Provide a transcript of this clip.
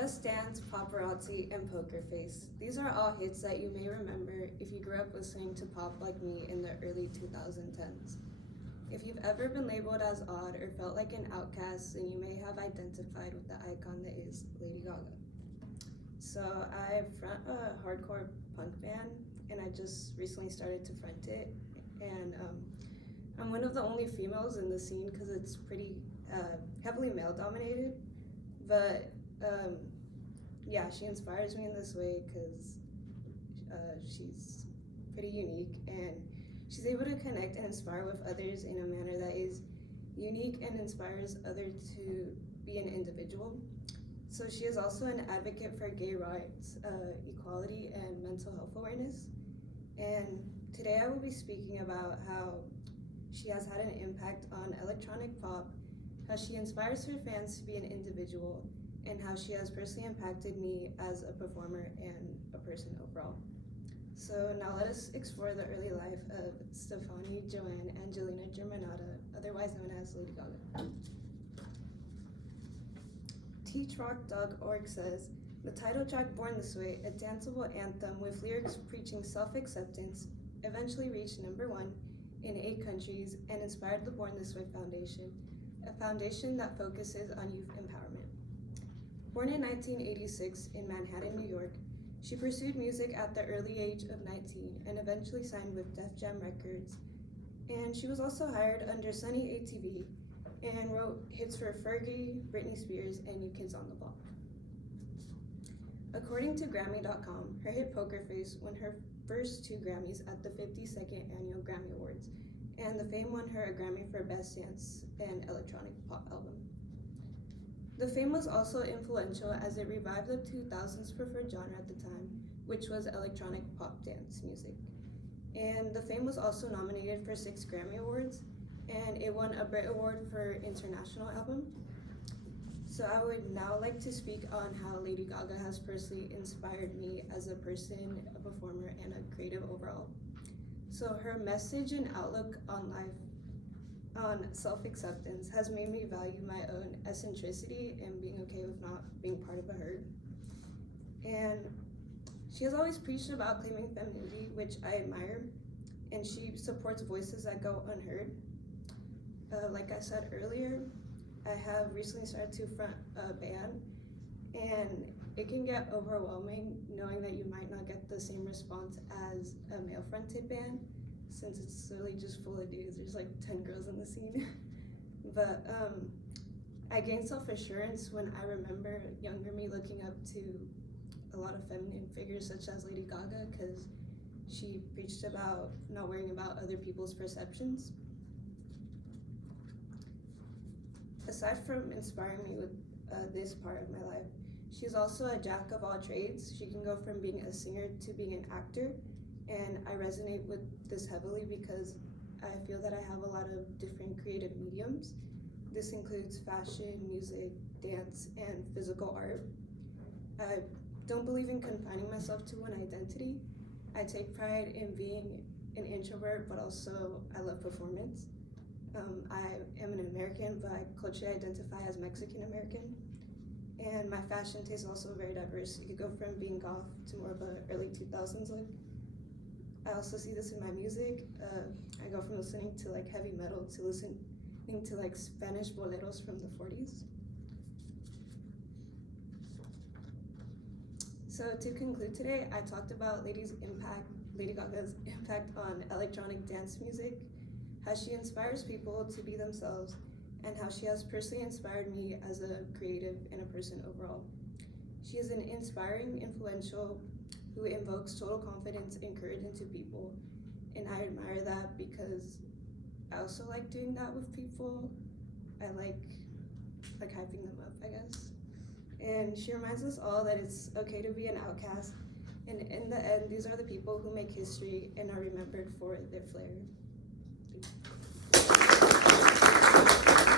Just Dance, Paparazzi, and Poker Face. These are all hits that you may remember if you grew up listening to pop like me in the early 2010s. If you've ever been labeled as odd or felt like an outcast, then you may have identified with the icon that is Lady Gaga. So I front a hardcore punk band, and I just recently started to front it. And I'm one of the only females in the scene because it's pretty heavily male dominated. But yeah, she inspires me in this way because she's pretty unique, and she's able to connect and inspire with others in a manner that is unique and inspires others to be an individual. So she is also an advocate for gay rights, equality, and mental health awareness. And today I will be speaking about how she has had an impact on electronic pop, how she inspires her fans to be an individual, and how she has personally impacted me as a performer and a person overall. So now let us explore the early life of Stefani Joanne Angelina Germanata, otherwise known as Lady Gaga. Teachrock.org says, the title track Born This Way, a danceable anthem with lyrics preaching self-acceptance, eventually reached #1 in 8 countries and inspired the Born This Way Foundation, a foundation that focuses on youth empowerment. Born in 1986 in Manhattan, New York, she pursued music at the early age of 19 and eventually signed with Def Jam Records. And she was also hired under Sunny ATV and wrote hits for Fergie, Britney Spears, and New Kids on the Block. According to Grammy.com, her hit Poker Face won her first 2 Grammys at the 52nd Annual Grammy Awards, and The Fame won her a Grammy for Best Dance and Electronic Pop Album. The Fame was also influential as it revived the 2000s preferred genre at the time, which was electronic pop dance music. And The Fame was also nominated for 6 Grammy Awards, and it won a Brit Award for International Album. So I would now like to speak on how Lady Gaga has personally inspired me as a person, a performer, and a creative overall. So her message and outlook on life, on self-acceptance, has made me value my own eccentricity and being okay with not being part of a herd. And she has always preached about claiming femininity, which I admire, and she supports voices that go unheard. Like I said earlier, I have recently started to front a band, and it can get overwhelming knowing that you might not get the same response as a male-fronted band, since it's really just full of dudes. There's like 10 girls in the scene. But I gained self-assurance when I remember younger me looking up to a lot of feminine figures such as Lady Gaga, because she preached about not worrying about other people's perceptions. Aside from inspiring me with this part of my life, she's also a jack of all trades. She can go from being a singer to being an actor, and I resonate with this heavily because I feel that I have a lot of different creative mediums. This includes fashion, music, dance, and physical art. I don't believe in confining myself to one identity. I take pride in being an introvert, but also I love performance. I am an American, but I culturally identify as Mexican American. And my fashion taste is also very diverse. You could go from being goth to more of an early 2000s look. I also see this in my music. I go from listening to like heavy metal to listening to like Spanish boleros from the 40s. So to conclude today, I talked about Lady Gaga's impact on electronic dance music, how she inspires people to be themselves, and how she has personally inspired me as a creative and a person overall. She is an inspiring, influential, who invokes total confidence and courage into people, and I admire that because I also like doing that with people. I like hyping them up, I guess. And she reminds us all that it's okay to be an outcast, and in the end, these are the people who make history and are remembered for their flair.